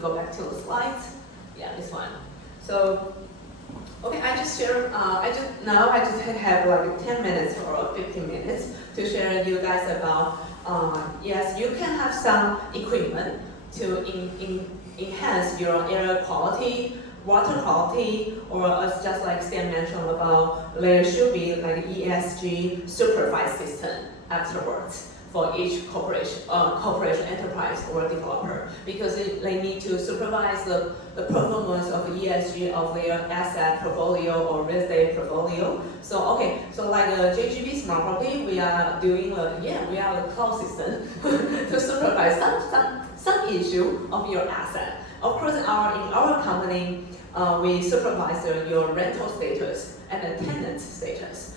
go back to the slides. Yeah, this one. So, okay, I just have like 10 minutes or 15 minutes to share you guys about, yes, you can have some equipment to enhance your air quality, water quality, or as just like Stan mentioned about, there should be like ESG supervised system afterwards for each corporation, enterprise, or developer, because they need to supervise the performance of ESG of their asset portfolio or real estate portfolio. So okay, so like JGB Smart Property, we are doing we are a cloud system to supervise some issue of your asset. Of course, in our company, we supervise your rental status and the tenant status.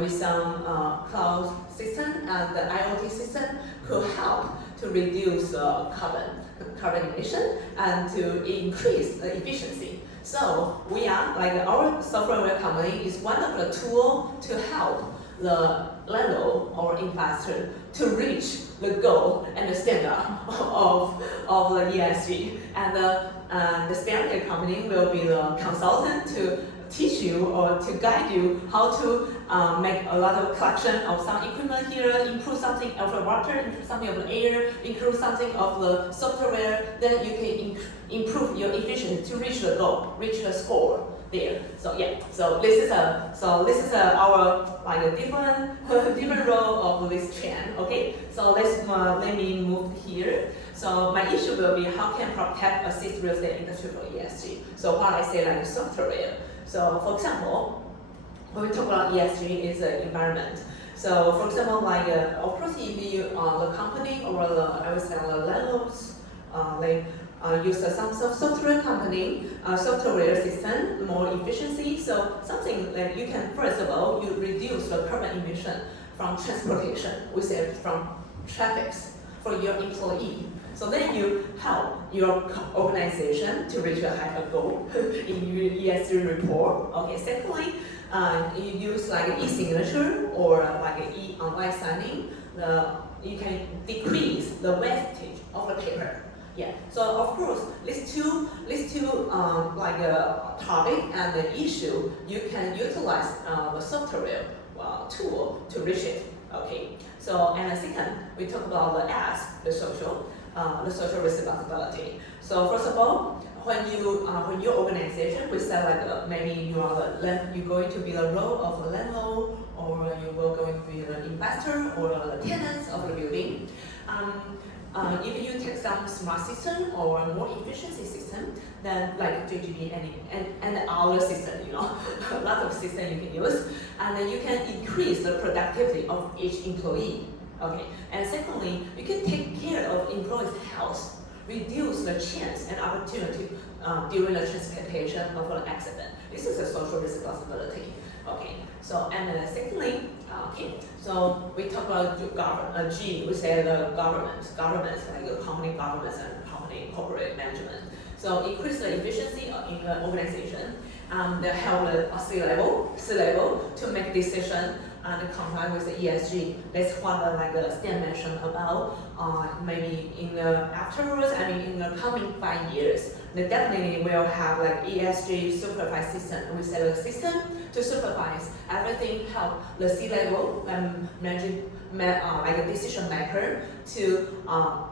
With some cloud system and the IoT system could help to reduce carbon emission and to increase the efficiency. So we are, like our software company is one of the tools to help the landlord or investor to reach the goal and the standard of the ESG. And the standard company will be the consultant to teach you or to guide you how to make a lot of collection of some equipment here, improve something of the water, improve something of the air, improve something of the software, then you can improve your efficiency to reach the goal, reach the score there. So yeah, so this is our like a different role of this chain. Okay, so let me move here. So my issue will be how can protect assist real estate industry for ESG. So what I say like software. So for example, when we talk about ESG is the environment. So for example, like of course if you the company or I would say the landlords, they use some software company, software system, more efficiency. So something that you can, first of all, you reduce the carbon emission from transportation, we say from traffic for your employee. So then you help your organization to reach a higher goal in your ESG report. Okay, secondly, you use like e-signature or like e-online signing. You can decrease the wastage of the paper. Yeah. So of course, these two like topic and the issue, you can utilize the software tool to reach it. Okay. So and the second, we talk about the S, the social responsibility. So first of all, when your organization, we say like maybe you're going to be the role of a landlord, or you will going to be the investor or the tenants of the building. If you take some smart system or more efficiency system, then like JGB and other system, a lot of system you can use, and then you can increase the productivity of each employee. Okay, and secondly, you can take care of employees' health, reduce the chance and opportunity during the transportation of an accident. This is a social responsibility. Okay, so and secondly, okay, so we talk about G. We say the governments like the company governments and company corporate management. So increase the efficiency in the organization. They help the C-level to make decision and comply with the ESG. That's what like Stan mentioned about maybe in the afterwards, in the coming 5 years, they definitely will have like ESG supervised system. We say the system to supervise everything, help the C-level like a decision maker to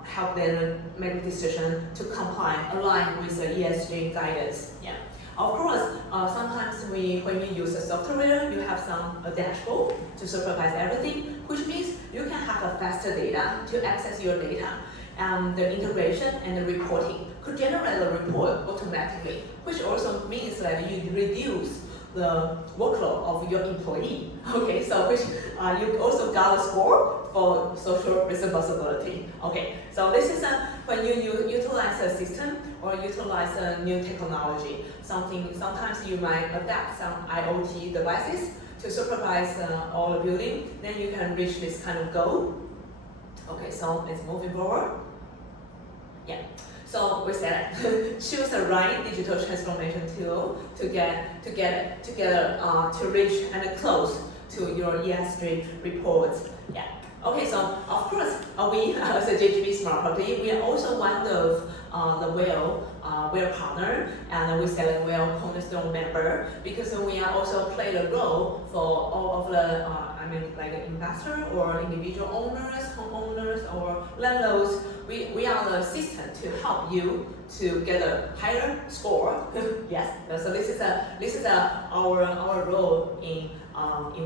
help them make a decision to comply, align with the ESG guidance. Yeah. Of course, sometimes when you use the software, you have a dashboard to supervise everything, which means you can have a faster data to access your data. The integration and the reporting could generate the report automatically, which also means that you reduce the workload of your employee. Okay, so which you also got a score for social responsibility. Okay, so this is when you utilize a system or utilize a new technology. Sometimes you might adapt some IoT devices to supervise all the building. Then you can reach this kind of goal. Okay, so let's moving forward. Yeah. So we said, choose the right digital transformation tool to get together to reach and close to your ESG reports. Yeah. Okay, so of course, we as a JGB Smart Property, we are also one of the WELL partner, and we're selling WELL Cornerstone member, because we are also play the role for all of the, like investor or individual owners, homeowners, or landlords. We are the system to help you to get a higher score. Yes, so this is our role in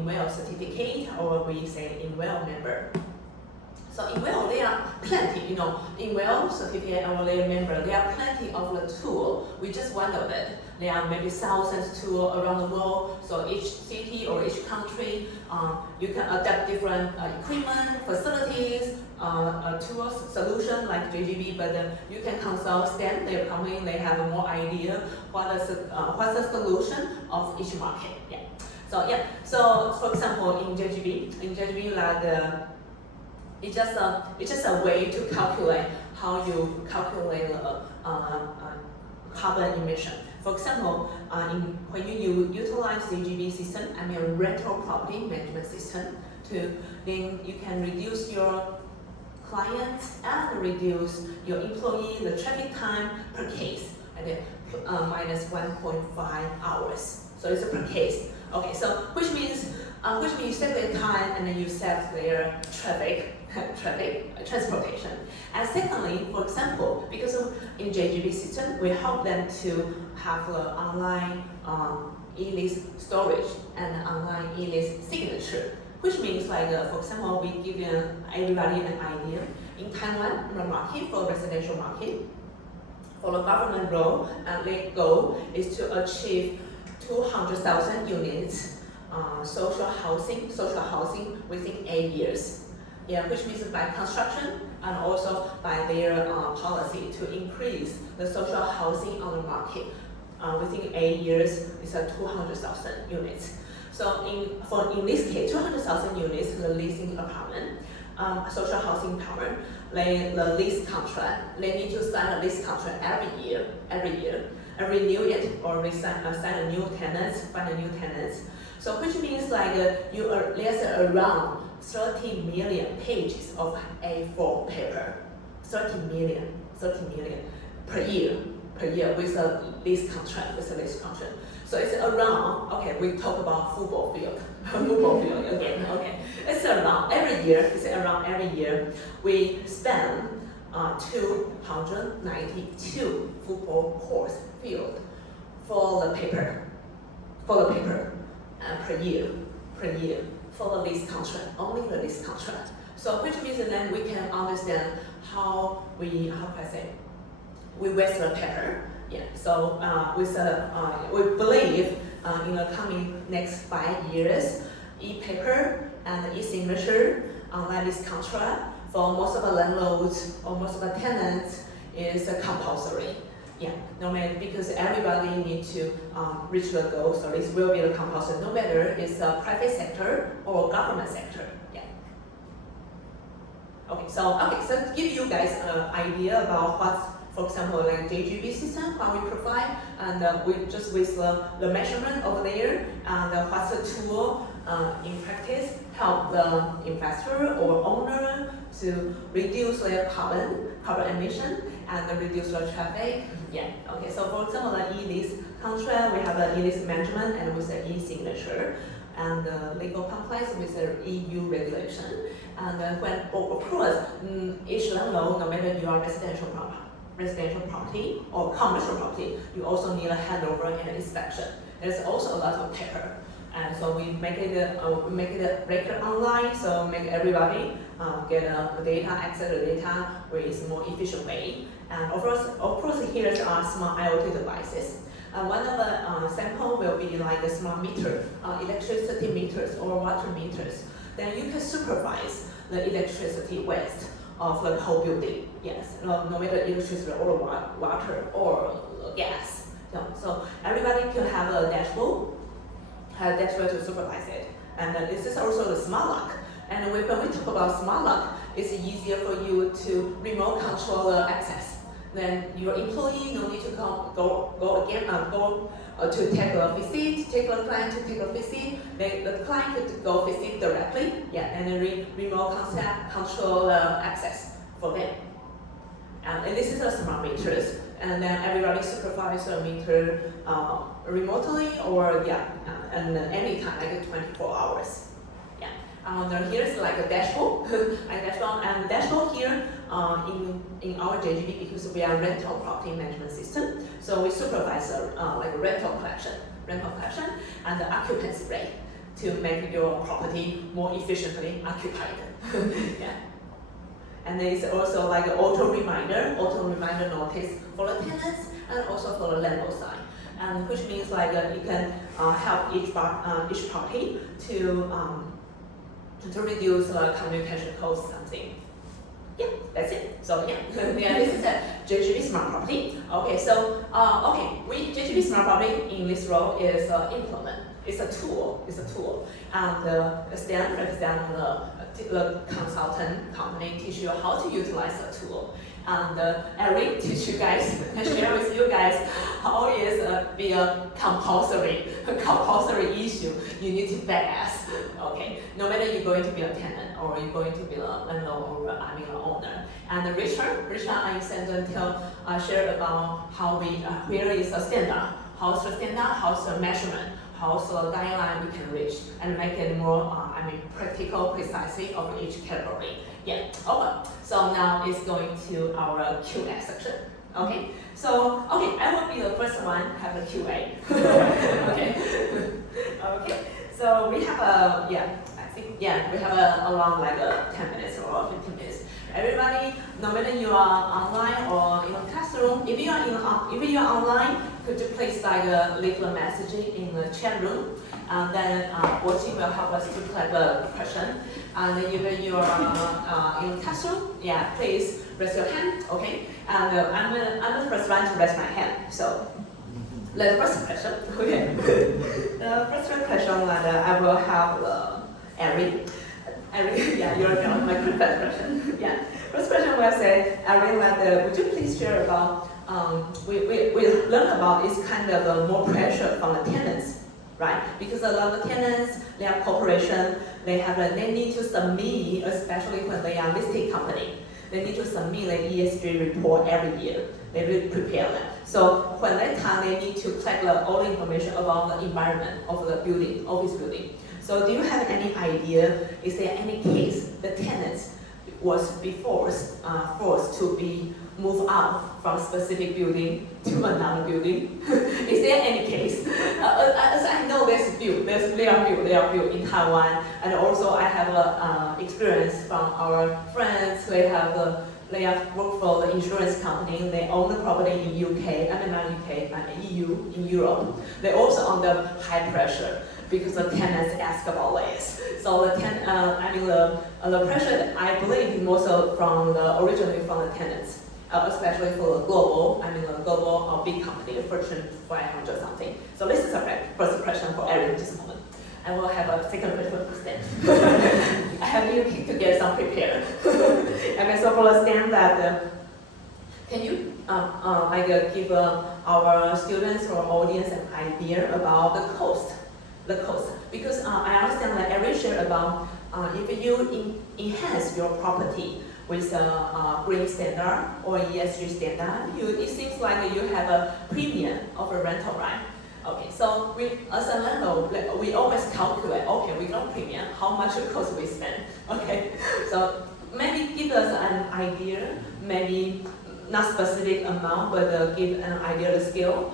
WELL certificate, or we say in WELL member. So in WELL, there are plenty, in WELL certificate or WELL member, there are plenty of the tool. We just one of it. There are maybe thousands of tools around the world. So each city or each country, you can adapt different equipment, facilities, tools, solution like JGB, but you can consult them. They're coming, they have more idea what's the solution of each market. Yeah. So for example, in JGB, like it's just a way to calculate how you calculate carbon emission. For example, when you utilize the JGB system, rental property management system, then you can reduce your clients and reduce your employee the traffic time per case, and minus 1.5 hours. So it's per case. Okay, so which means you save their time and then you save their traffic transportation. And secondly, for example, because in JGB system, we help them to have the online e-list storage and online e-list signature, which means like, for example, we give everybody an idea. In Taiwan, the market for residential market, for the government role, and their goal is to achieve 200,000 units social housing within 8 years. Yeah, which means by construction and also by their policy to increase the social housing on the market within 8 years is 200,000 units. So in this case, 200,000 units, the leasing apartment, social housing apartment, the lease contract, they need to sign a lease contract every year, and renew it or sign a new tenants, find a new tenants. So which means like there's around 30 million pages of A4 paper, 30 million per year with a lease contract, So it's around, okay, we talk about football field again, okay. It's around every year, we spend 292 football course field for the paper per year. For the lease contract, only the lease contract. So which means then we can understand how we waste the paper. Yeah. So we believe in the coming next 5 years, e-paper and e-signature online lease contract for most of the landlords or most of the tenants is compulsory. Yeah, no matter, because everybody needs to reach the goal, so this will be the compulsion, no matter it's a private sector or government sector. Yeah. Okay, so to give you guys an idea about what's, for example, like JGB system, what we provide, and we just with the measurement over there, and what's the tool in practice help the investor or owner to reduce their carbon emission and reduce the traffic. Yeah. Okay. So for example, the e-lease contract, we have the e-lease management and with the e-signature, and legal compliance with the EU regulation. And when of course, each landlord, no matter you are residential property or commercial property, you also need a handover and inspection. There's also a lot of paper. And so we make it record online, so make everybody get the data, access the data with more efficient way. And of course, here are smart IoT devices. One of the sample will be like a smart meter, electricity meters or water meters. Then you can supervise the electricity waste of the whole building. Yes, no matter electricity or water or gas. So everybody can have a dashboard. That's where to supervise it. And this is also the smart lock. And when we talk about smart lock, it's easier for you to remote control the access. Then your employee no need to go to take a visit, take a client to take a visit. The client could go visit directly, and then remote control access for them. And this is a smart meters, and then everybody supervise the meter remotely or and anytime, like 24 hours. Here's like a dashboard, and dashboard here in our JGB, because we are rental property management system, so we supervise like rental collection, and the occupancy rate to make your property more efficiently occupied. And there is also like an auto reminder notice for the tenants and also for the landlord side, and which means like it can help each party to reduce communication costs, something. That's it. So this is a JGB Smart Property. Okay, so JGB Smart Property in this role is implement. It's a tool. And Stan represents the consultant company, teach you how to utilize the tool. And Erin teach you guys and share with you guys how is be a compulsory issue you need to pass. Okay, no matter you're going to be a tenant or you're going to be a landlord or an owner. And Richard, I sent them to share about how where is the standard, how's the standard, how's the measurement, how's the guideline we can reach, and make it more practical, precisely of each category. Okay. So now it's going to our Q&A section. Okay. So I will be the first one to have the Q&A. Okay. So we have we have around like 10 minutes or 15 minutes. Everybody, no matter you are online or in the classroom, if you are online, could you please leave a message in the chat room? And then watching will help us to collect the question. And if you are in the classroom, please raise your hand. Okay. And I'm the first one to raise my hand. So the first question. Okay. The first question I will have Erin. You're my first question. First question will say, Erin, would you please share about we learn about is kind of more pressure from the tenants, right? Because a lot of tenants, they are corporation, they need to submit, especially when they are listed company, they need to submit the ESG report every year. They will prepare them. So when that time, they need to collect all the information about the environment of the building, office building. So do you have any idea, is there any case the tenants was forced to be moved out from a specific building to another building? Is there any case? As I know, they are built in Taiwan, and also I have experience from our friends. They have worked for the insurance company. They own the property in EU, in Europe. They're also under high pressure because the tenants ask about this. So the pressure, I believe, most originally from the tenants, especially for the global or big company, Fortune 500 something. So this is the first question for Erin this moment. I will have a second question for Stan. I have you to get some prepared. Okay, so for the Stan, can you give our students or audience an idea about the cost? Because I understand that Erin shared about if you enhance your property with a green standard or ESG standard, it seems like you have a premium of a rental, right? Okay, so as a landlord, we always calculate, okay, we got premium, how much it costs we spend, okay? So maybe give us an idea, maybe not specific amount, but give an idea of the scale,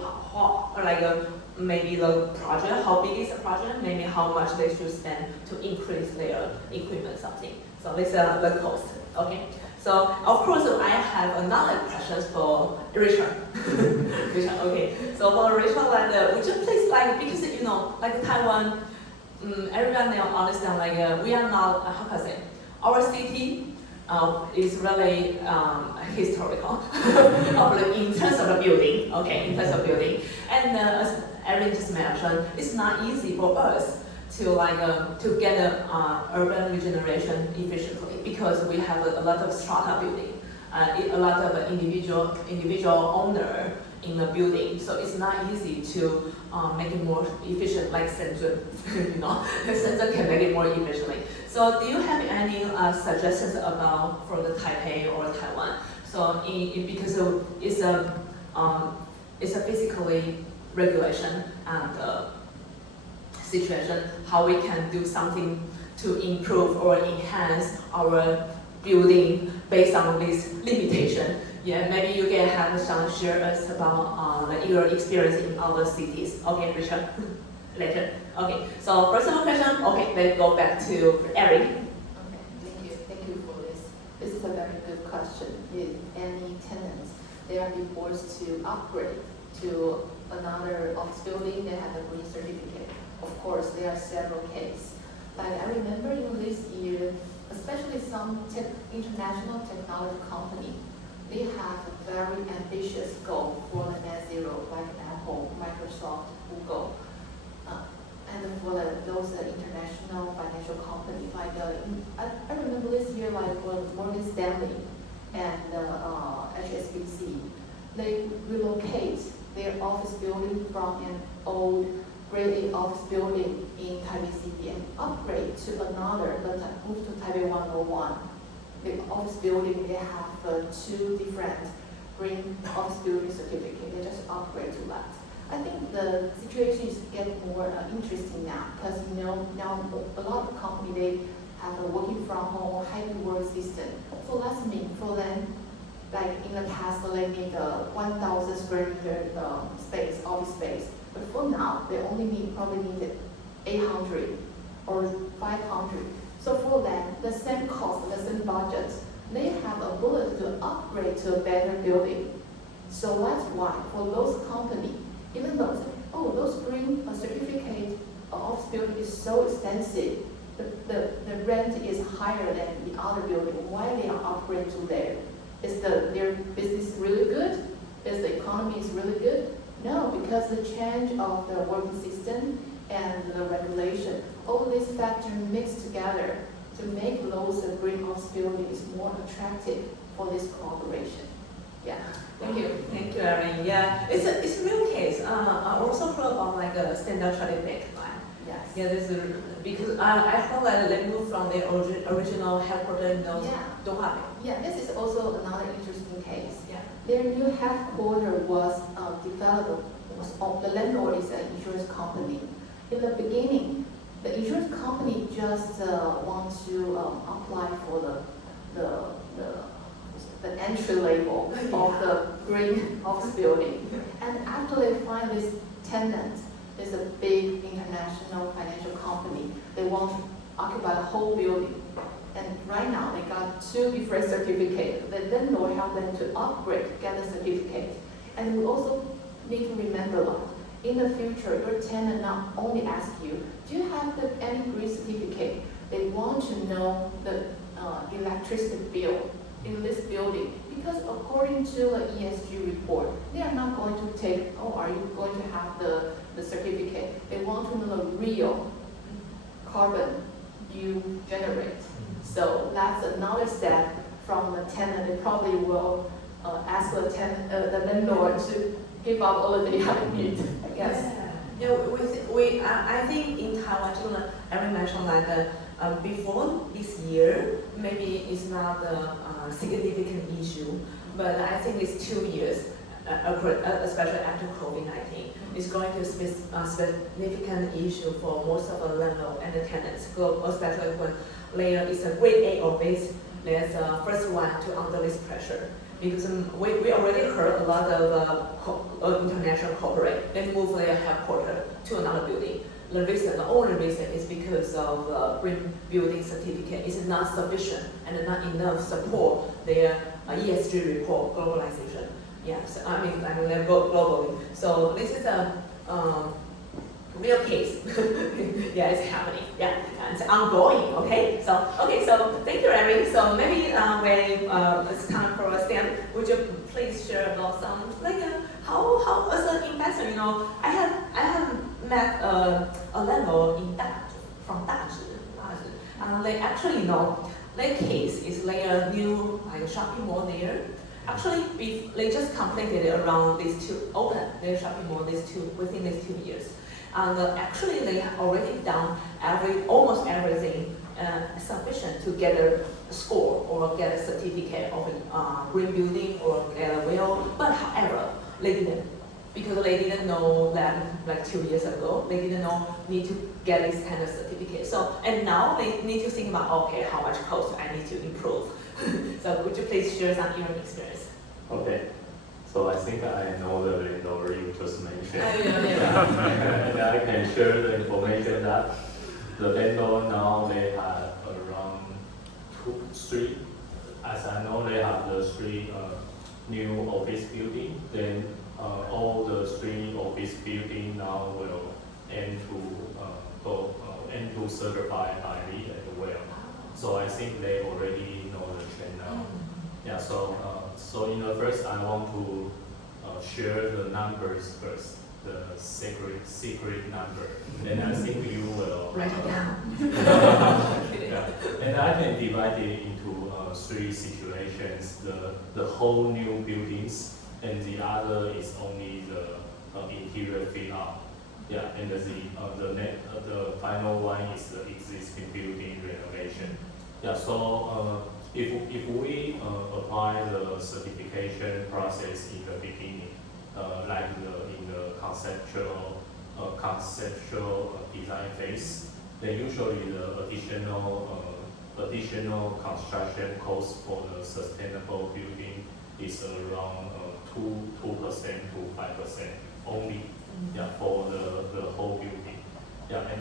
maybe the project, how big is the project, maybe how much they should spend to increase their equipment, something. So this is the cost, okay? So of course I have another question for Richard. Okay. So for Richard, would you please because Taiwan, everyone now understand we are not how can I say, our city is really historical in terms of the building. Okay, in terms of building, and as Erin just mentioned, it's not easy for us to get urban regeneration efficiently because we have a lot of strata building, a lot of individual owner, in the building, so it's not easy to make it more efficient like Shenzhen. Shenzhen can make it more efficiently. So do you have any suggestions about for the Taipei or Taiwan? So because it's a physically regulation and situation, how we can do something to improve or enhance our building based on this limitation. Yeah, maybe you can have some share us about your experience in other cities. Okay, Richard, later. Okay, so first of all question, okay, let's go back to Erin. Okay, thank you for this. This is a very good question. If any tenants, they are being forced to upgrade to another office building, they have a green certificate. Of course, there are several cases. Like I remember in this year, especially some international technology company, they have a very ambitious goal for the net zero, like Apple, Microsoft, Google, and for those international financial companies. Like I remember this year, like for Morgan Stanley and HSBC, they relocate their office building from an old Grade A office building in Taipei City and upgrade to another, move to Taipei 101. The office building, they have two different green office building certificates. They just upgrade to that. I think the situation is getting more interesting now because now a lot of companies, they have a working from home hybrid work system. So that's mean for them, like in the past, they need a 1,000 square meter space, office space. But for now, they probably need 800 or 500. So for them, the same cost, the same budget, they have ability to upgrade to a better building. So that's why for those companies, even though those green certificate office building is so expensive, the rent is higher than the other building. Why they are upgrade to there? Is their business really good? Is the economy is really good? No, because the change of the working system and the regulation, all these factors mixed together to make those green office buildings more attractive for this cooperation. Yeah. Thank you, Erin. Yeah, it's a real case. I also heard about like a Standard Chartered Bank, right? Yes. Yeah, because I heard that they moved from their original headquarters in Donghua. Yeah, this is also another interesting case. Yeah. Their new headquarters was developed. The landlord is an insurance company. In the beginning, the insurance company just want to apply for the entry level of the green office building. And after they find this tenant, is a big international financial company. They want to occupy the whole building. And right now, they got two different certificates. The landlord help them to upgrade, get the certificate. And we also need to remember that in the future, your tenant not only ask you, do you have any green certificate? They want to know the electricity bill in this building. Because according to the ESG report, they are not going to take, are you going to have the certificate? They want to know the real carbon you generate. So that's another step from the tenant. They probably will ask the landlord to give up all the data they need, I guess. Yeah, I think in Taiwan, Erin mentioned that before this year, maybe it's not a significant issue, but I think it's 2 years, especially after COVID-19, it's going to be a significant issue for most of the landlord and the tenants, especially when layer is a grade A office, there's the first one to under this pressure. Because we already heard a lot of international corporate, they move their headquarters to another building. The only reason is because of green building certificate is not sufficient and not enough support their ESG report globalization. Yes, I mean globally. So this is a real case. Yeah, it's happening. Yeah, and it's ongoing. Okay, so thank you, Erin. So maybe when it's time for a stand, would you please share about some how as an investor, I have met a landlord in from Dazhi. They actually their case is a new shopping mall there. Actually, they just completed around these two, open their shopping mall within these 2 years. And actually, they have already done almost everything sufficient to get a score or get a certificate of green building or get a WELL. But however, they didn't, because they didn't know that like 2 years ago, they didn't know need to get this kind of certificate. So, and now they need to think about, okay, how much cost I need to improve. So would you please share some of your experience? Okay. So I think I know the vendor you just mentioned. Yeah. And I can share the information that the vendor now they have around 3. As I know, they have the 3 new office building. Then all the 3 office building now will aim to certify highly as well. So I think they already know the trend now. Yeah. So in the first, I want to share the numbers first, the secret number, and I think you will Write it down. Yeah. And I can divide it into 3 situations: the whole new buildings, and the other is only the interior fit out. Yeah, and the final one is the existing building renovation. Yeah, so if we apply the certification process in the beginning, like in the conceptual design phase, then usually the additional construction cost for the sustainable building is around 2% to 5% only. Yeah, for the whole building. Yeah, and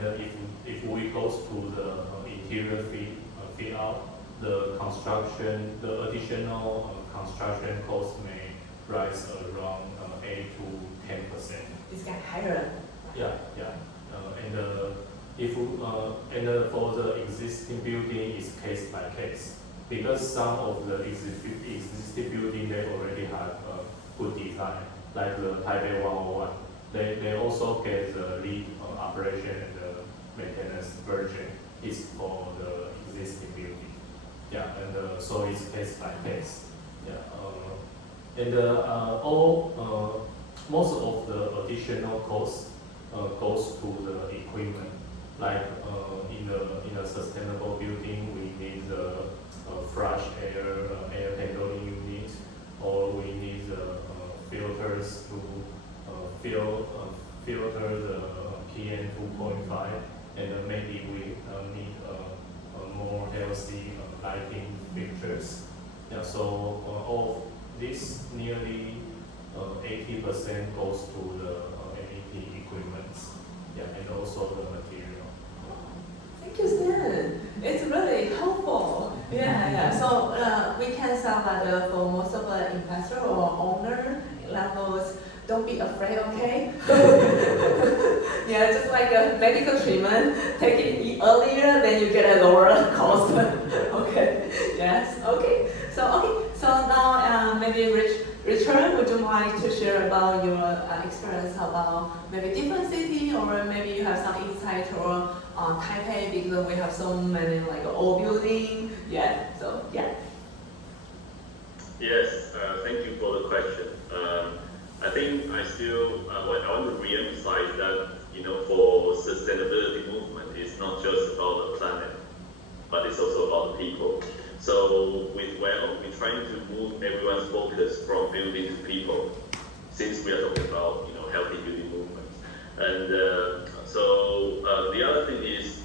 if we go to the interior fit out, the additional construction cost may rise around 8 to 10%. This guy higher. Yeah. And for the existing building, it's case by case, because some of the existing building they already have a good design, like the Taipei 101. They also get the lead operation and the maintenance version. It's for the existing building. Yeah, and so it's case by case. Yeah, and most of the additional costs goes to the equipment. Like in a sustainable building, we need the fresh air handling unit, or we need the filters to filter the PM 2.5, and maybe we need more healthy lighting fixtures. Yeah, so all of this nearly 80% goes to the MEP equipment. Yeah, and also the material. Thank you, Stan. It's really helpful. Yeah. So we can say that for most of the investor or owner levels, don't be afraid, okay? Yeah, just like a medical treatment, take it earlier, then you get a lower cost. Okay. Yes. Okay. So now maybe Richard, would you like to share about your experience about maybe different city, or maybe you have some insight or Taipei, because we have so many like old building. Yeah. So yeah. Yes. Thank you for the question. I think I want to re-emphasize that, for sustainability movement, it's not just about the planet, but it's also about the people. So with WELL, we're trying to move everyone's focus from building to people, since we are talking about, healthy building movement. And so the other thing is,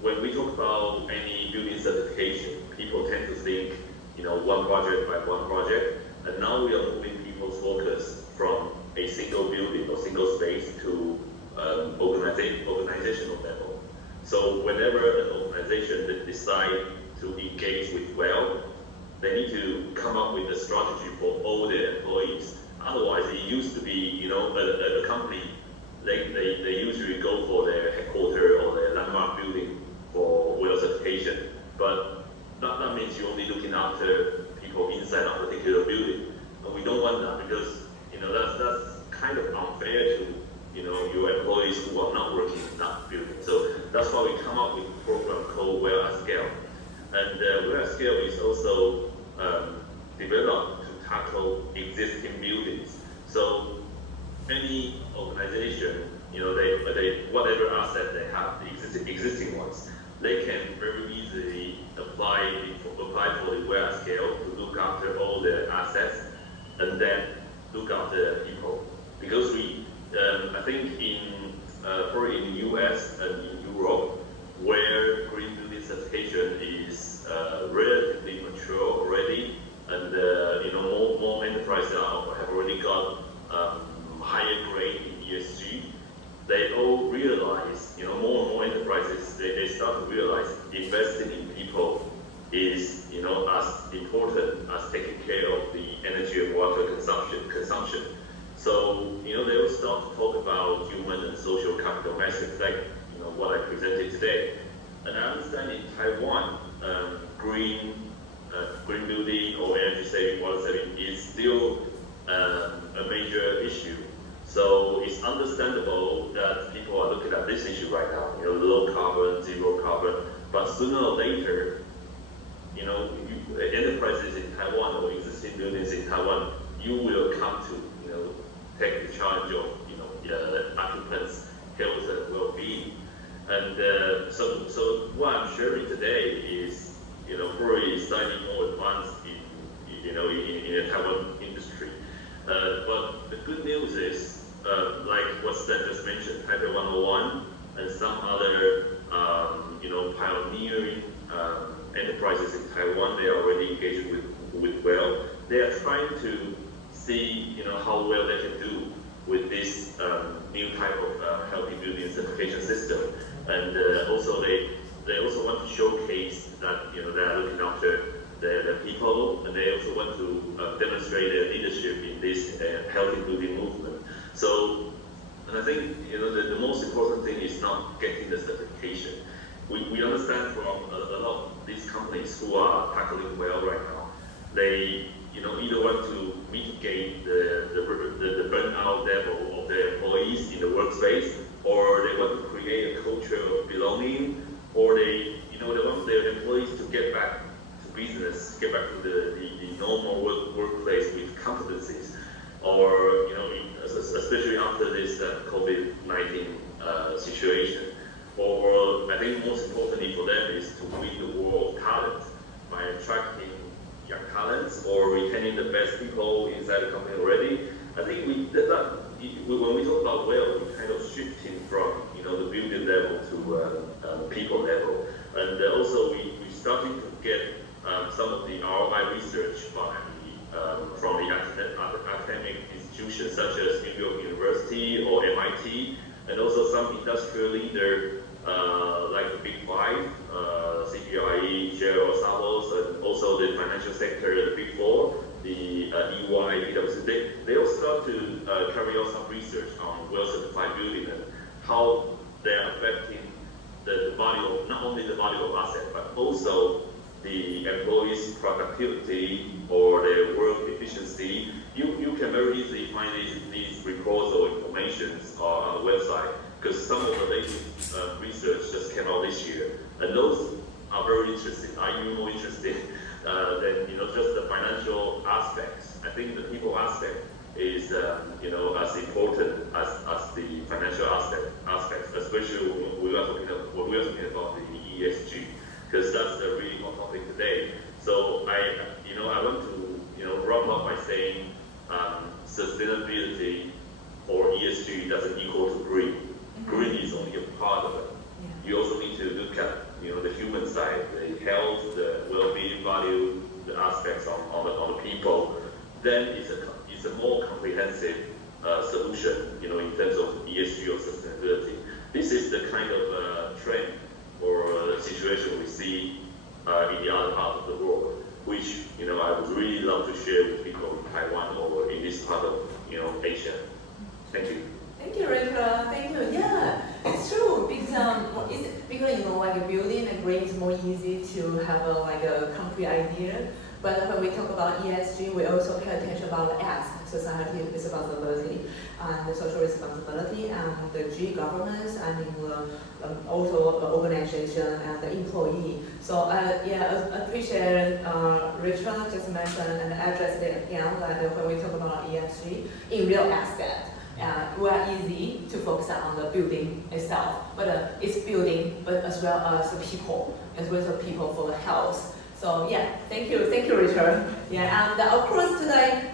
when we talk about any building certification, people tend to think, one project by one project, and now we are moving people's focus from a single building or single space to organizational level. So whenever an organization that decide to engage with WELL, they need to come up with a strategy for all their employees. Otherwise, it used to be, at a company, they usually go for their headquarters or their landmark building for WELL certification. But that means you're only looking after people inside a particular building. And we don't want that, because that's kind of unfair to your employees who are not working in that building. So that's why we come up with a program called WELL at Scale. And WELL at Scale is also developed to tackle existing buildings. So any organization, whatever asset they have, the existing ones, they can very easily apply for the WEA scale to look after all the assets and then look after the people. Because I think probably in the US and in Europe, where green building certification is relatively mature already, and more enterprises have already got higher grade in ESG, they all realize, more and more enterprises, they start to realize investing in people is, as important as taking care of the energy and water consumption. So, they will start to talk about human and social capital measures like, what I presented today. And I understand in Taiwan, green building or energy saving, water saving is still a major issue. So it's understandable that people are looking at this issue right now, low carbon, zero carbon, but sooner or later, enterprises in Taiwan or existing buildings in Taiwan, you will come to, take the charge of, occupants' health and well-being. And so what I'm sharing today is, probably slightly more advanced in the Taiwan industry. But the good news is, like what Stan just mentioned, Taipei 101 and some other, pioneering enterprises in Taiwan, they are already engaged with WELL. They are trying to see, how well they can do with this new type of healthy building certification system. And also they also want to showcase that, they are looking after the people, and they also want to demonstrate their leadership in this healthy building movement. So, and I think, the most important thing is not getting the certification. We understand from a lot of these companies who are tackling WELL right now, they, either want to mitigate the burnout level of their employees in the workspace, or they want to create a culture of belonging, or they want their employees to get back to business, get back to the normal workplace with competencies, or especially after this COVID-19 situation. Or I think most importantly for them is to win the war of talent by attracting young talents or retaining the best people inside the company already. I think when we talk about WELL, we're kind of shifting from the building level to people level, and also we're starting to get some of the ROI research from the academic institutions such as New York University or MIT, and also some industrial leaders like the Big Five, CGI, Shell, Salos, and also the financial sector, the Big Four, the EY, PwC. They all start to carry out some research on well-certified building and how they are affecting the value of, not only the value of asset, but also the employees' productivity or their work efficiency. You can very easily find these reports or information on the website, because some of the latest research just came out this year, and those are very interesting. Are you more interested than just the financial aspects? I think the people aspect is as important as the financial aspects, especially when we are talking about the ESG, because that's the really hot topic today. So I want to wrap up by saying sustainability or ESG doesn't equal to green. Green is only a part of it. You also need to look at the human side, the health, the well-being value, the aspects on the people. Then it's a more comprehensive solution, in terms of ESG or sustainability. This is the kind of trend or situation we see in the other part of the world, which I would really love to share with people in Taiwan or in this part of Asia. Thank you. Thank you, Rachel. Thank you. Yeah, it's true because because like a building and green is more easy to have a concrete idea. But when we talk about ESG, we also pay attention about the S, society responsibility, and the social responsibility, and the G, governance, and also the organization and the employee. So yeah, I appreciate Richard just mentioned and addressed it again that when we talk about ESG in real aspect, we are easy to focus on the building itself, but it's building, but as well as the people, as well as the people for the health. So yeah, thank you, Richard. Yeah, and of course today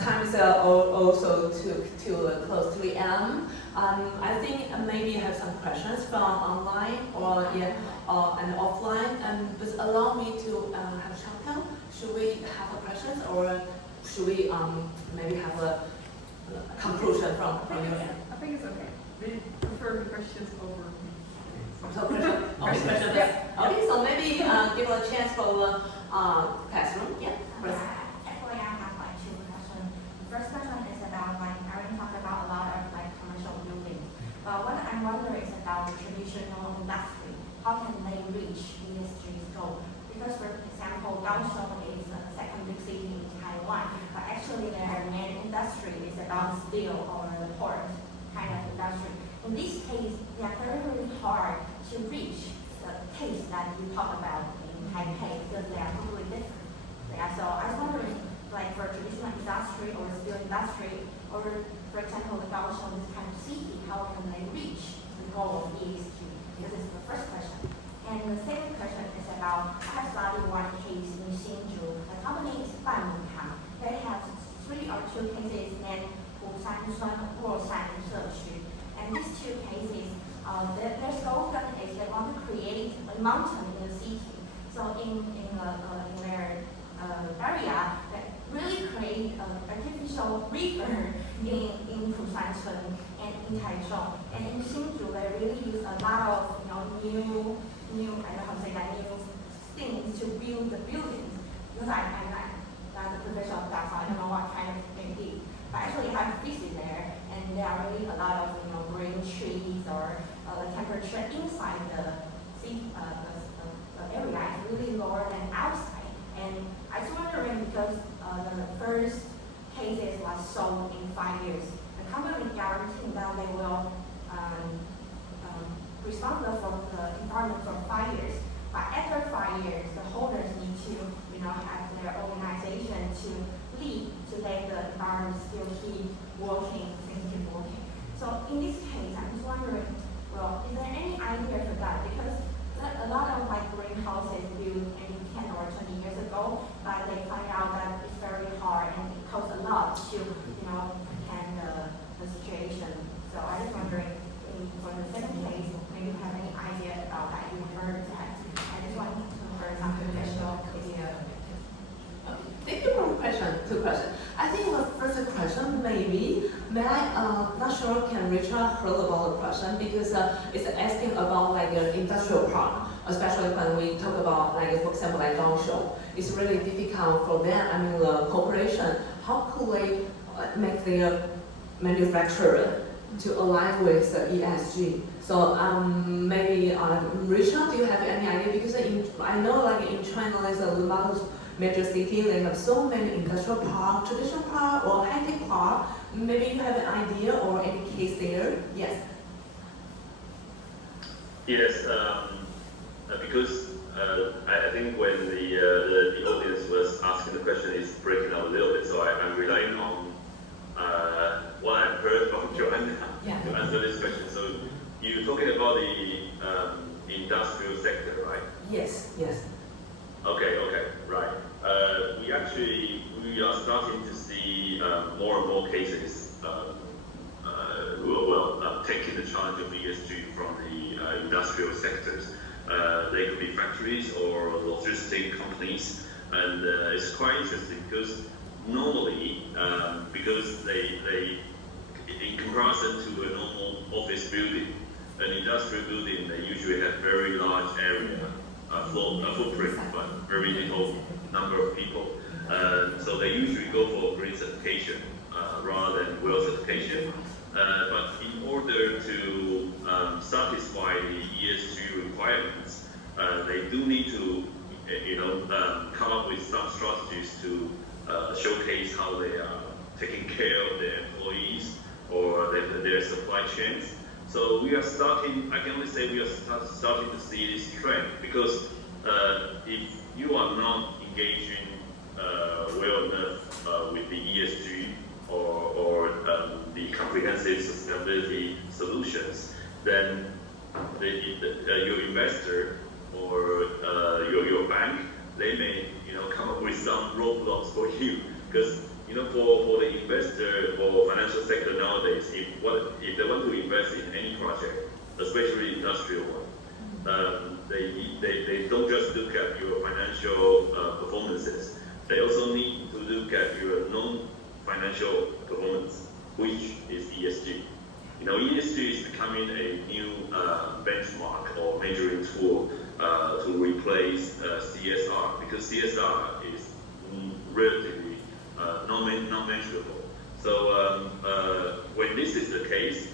time is also to close to the end. I think maybe you have some questions from online or and offline. Just allow me to have Chang. Should we have a questions or should we maybe have a conclusion from your end? I think it's okay. We prefer questions over. So question. Yeah. Okay, so maybe give a chance for the classroom. Yeah. Actually, I have like two questions. The first question is about Erin talked about a lot of commercial buildings. But what I'm wondering is about the traditional industry. How can they reach ESG goal? Because for example, Kaohsiung is the second big city in Taiwan, but actually their main industry is about steel or the port kind of industry. In this case, they are very hard to reach the case that you talk about in Taipei because they are totally different. Yeah, so I was wondering, like for traditional industry or steel industry, or for example, the Kaohsiung, this kind of city, how can they reach the goal of ESG? This is the first question. And the second question is about, I have studied one case in Hsinchu. The company is Banmingtang. They have 3 or 2 cases named Busanchun, Ruoshan, and Shequ. And these 2 cases, their slogan is they want to create a mountain in the city. So in their area, they really create an artificial river in Busanchun and in Taichung. And in Hsinchu, they really use a lot of new I don't know how to say that, new things to build the buildings. Because I'm not a professional of that, so I don't know what kind of thing it is. But actually, I have visited there, and there are really a lot of green trees or the temperature inside the area is really lower than outside. And I was wondering because the first cases was sold in 5 years, the company guaranteed that they will responsible for the environment for 5 years. But after 5 years, the holders need to have their organization to lead to let the environment still keep working, things keep working. So in this case, I'm just wondering, well, is there any idea for that? Because a lot of greenhouses built maybe 10 or 20 years ago, but they find out that it's very hard and it costs a lot to pretend the situation. So I was wondering, for the second case, maybe you have any idea about that? You heard that? I just want to hear some professional idea. Thank you for the question. 2 questions. I think the first question maybe, not sure can Richard heard about the question because it's asking about an industrial park, especially when we talk about for example Kaohsiung. It's really difficult for them. The corporation, how could they make their manufacturer to align with ESG? So maybe Richard, do you have any idea? Because I know in China there's a lot of major cities, they have so many industrial park, traditional park or high-tech park. Maybe you have an idea or any case there? Yes. Yes, because I think when the audience was asking the question, it's breaking up a little bit, so I'm relying on what I've heard from Joanna to answer this question. So you're talking about the industrial sector, right? Yes. Okay, right. We are starting to see more and more cases taking the challenge of ESG from the industrial sectors. They could be factories or logistic companies, and it's quite interesting because normally, because they in comparison to a normal office building, an industrial building, they usually have very large area, footprint, but very little number of people. So they usually go for green certification rather than WELL certification. But in order to satisfy the they do need to, come up with some strategies to showcase how they are taking care of their employees or their supply chains. So we are starting, I can only say we are starting to see this trend, because if you are not engaging well enough with the ESG or the comprehensive sustainability solutions, then your investor or your bank, they may come up with some roadblocks for you, because for the investor or financial sector nowadays, if they want to invest in any project, especially industrial one, they don't just look at your financial performances. They also need to look at your non-financial performance, which is ESG. ESG is becoming a new benchmark or measuring tool to replace CSR, because CSR is relatively non-measurable. So when this is the case,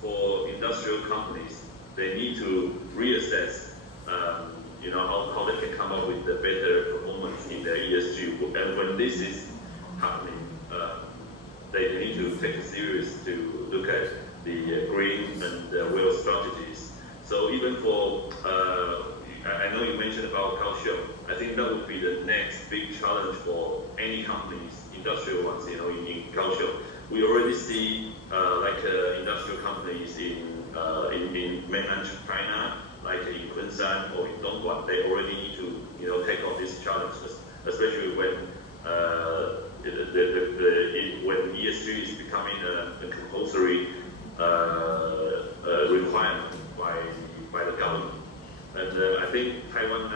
for industrial companies, they need to reassess how they can come up with the better performance in their ESG. And when this is happening, they need to take it serious to look at the green and well strategies. So even for, I know you mentioned about Kaohsiung. I think that would be the next big challenge for any companies, industrial ones, in Kaohsiung. We already see industrial companies in mainland China, like in Kunshan or in Dongguan. They already need to take on these challenges, especially when when ESG is becoming a compulsory requirement by the government. And I think Taiwan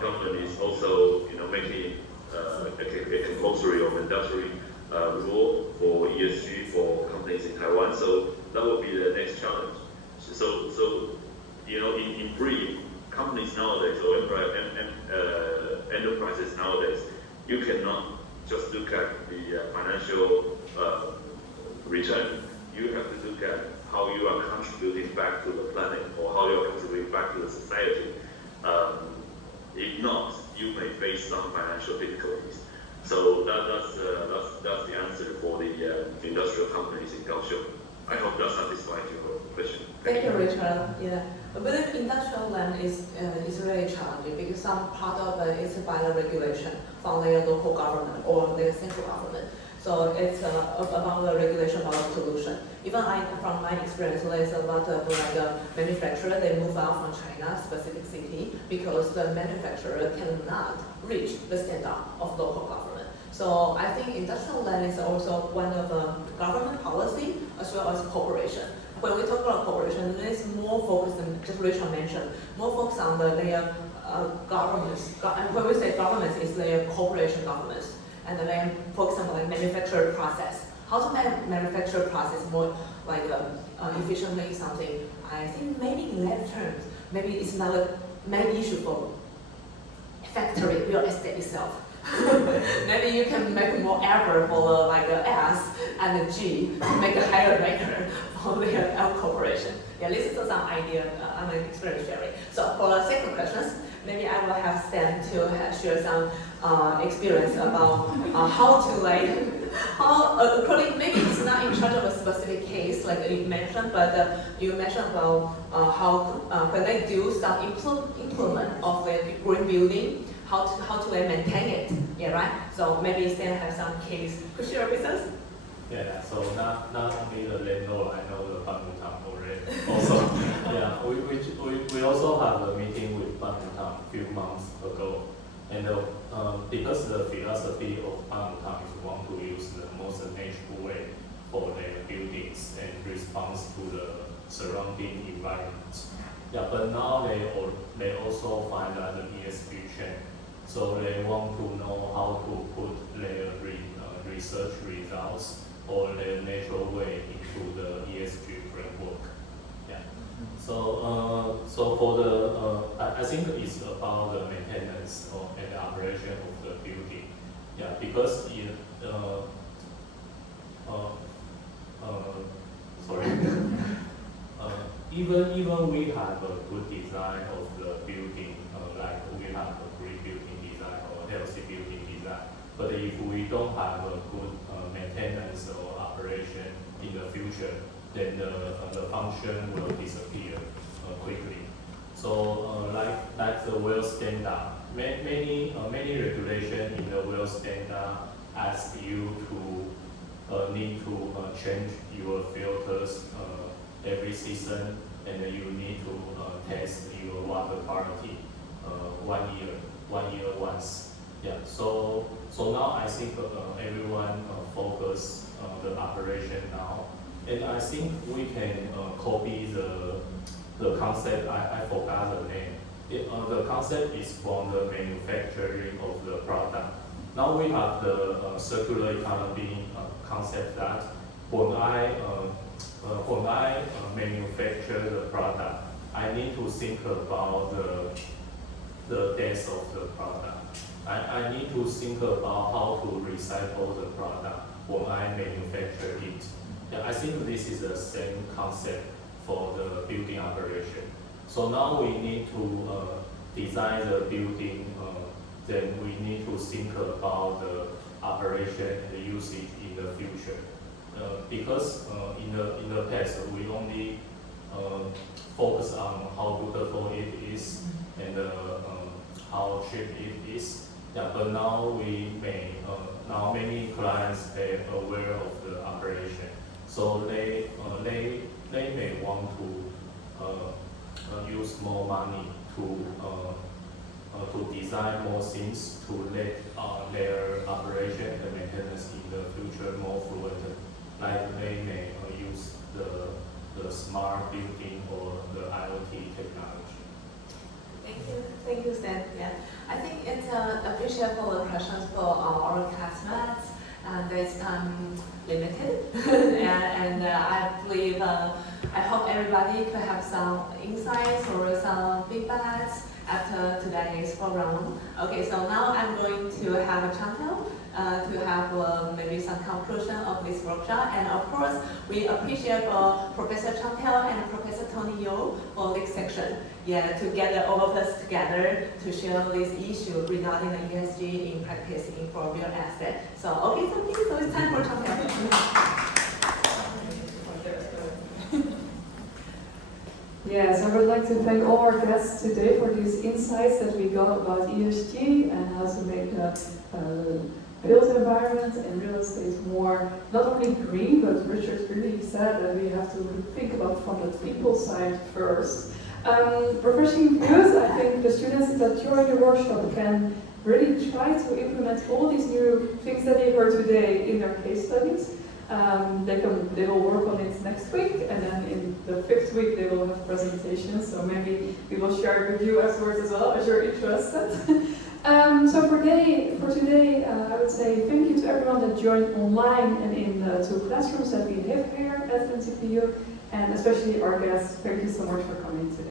government is also making a compulsory or mandatory rule for ESG for companies in Taiwan. So that will be the next challenge. So in brief, companies nowadays or enterprises nowadays, you cannot just look at the financial return. You have to look at how you are contributing back to the planet or how you are contributing back to the society. If not, you may face some financial difficulties. So that's the answer for the industrial companies in Kaohsiung. I hope that satisfies your question. Thank you, Richard. Yeah, I believe industrial land is really challenging because some part of it is by the regulation from their local government or their central government. So it's about the regulation about the pollution. Even from my experience, there's a lot of manufacturer, they move out from China, specific city, because the manufacturer cannot reach the standard of local government. So I think industrial land is also one of the government policy as well as corporation. When we talk about corporation, it's more focused on, just Richard mentioned, more focused on their governments. When we say governments, it's their corporation governments. And then focus on manufacturing process. How to manufacture process more efficiently something. I think maybe in that terms, maybe it's not a main issue for factory real estate itself. Maybe you can make more effort for the S and the G to make a higher maker for the L corporation. Yeah, this is some idea I'm an experience sharing. So for the second questions, maybe I will have Stan to share some experience about how to according, maybe it's not in charge of a specific case like you mentioned, but you mentioned about how when they do some implement of the green building, how to maintain it, yeah, right? So maybe Stan has some case to share with us. Yeah, so not only the landlord, I know the Bangkok already. Also, yeah, we also have a meeting with Bangkok a few months ago, and because the philosophy of Bangkok is want to use the most natural way for their buildings and response to the surrounding environment. Yeah, but now they also find that the ESG change, so they want to know how to put their research results or their natural way into the ESG framework. Yeah. So for the I think it's about the maintenance and the operation of the building. Yeah, because sorry. Even we have a good design of the building, like we have a green building design or healthy building design. But if we don't have a good maintenance or operation in the future, then the function will disappear quickly. So like the WELL standard, many regulations in the WELL standard ask you to need to change your filters every season, and you need to test your water quality 1 year once. Yeah. So now I think everyone focus the operation now, and I think we can copy the concept. I forgot the name. The concept is from the manufacturing of the product. Now we have the circular economy concept that when I manufacture the product, I need to think about the death of the product. I need to think about how to recycle the product when I manufacture it. Yeah, I think this is the same concept for the building operation. So now we need to design the building, then we need to think about the operation and the usage in the future. Because in the past we only focus on how beautiful it is and how cheap it is. Yeah, but now now many clients are aware of the operation, so they may want to use more money to design more things to let their operation and maintenance in the future more fluent. Like they may use the smart building or the IoT technology. Thank you, Stan. Yeah, I think it's appreciable the questions for our classmates, and it's limited. and I believe, I hope everybody could have some insights or some feedbacks after today's program. Okay, so now I'm going to have a Chang to have maybe some conclusion of this workshop. And of course, we appreciate Professor Chang and Professor Tony Yo for this section. Yeah, to gather all of us together to share this issue regarding the ESG in practice for real estate. So, okay, so it's time for Chang. Yes, I would like to thank all our guests today for these insights that we got about ESG and how to make the built environment and real estate more, not only green, but Richard really said that we have to think about from the people side first. Refreshing views, I think the students that join the workshop can really try to implement all these new things that they heard today in their case studies. They will work on it next week, and then in the 5th week they will have presentations, so maybe we will share it with you afterwards as well, as you're interested. So for today, I would say thank you to everyone that joined online and in the 2 classrooms that we have here at NTPU, and especially our guests, thank you so much for coming today.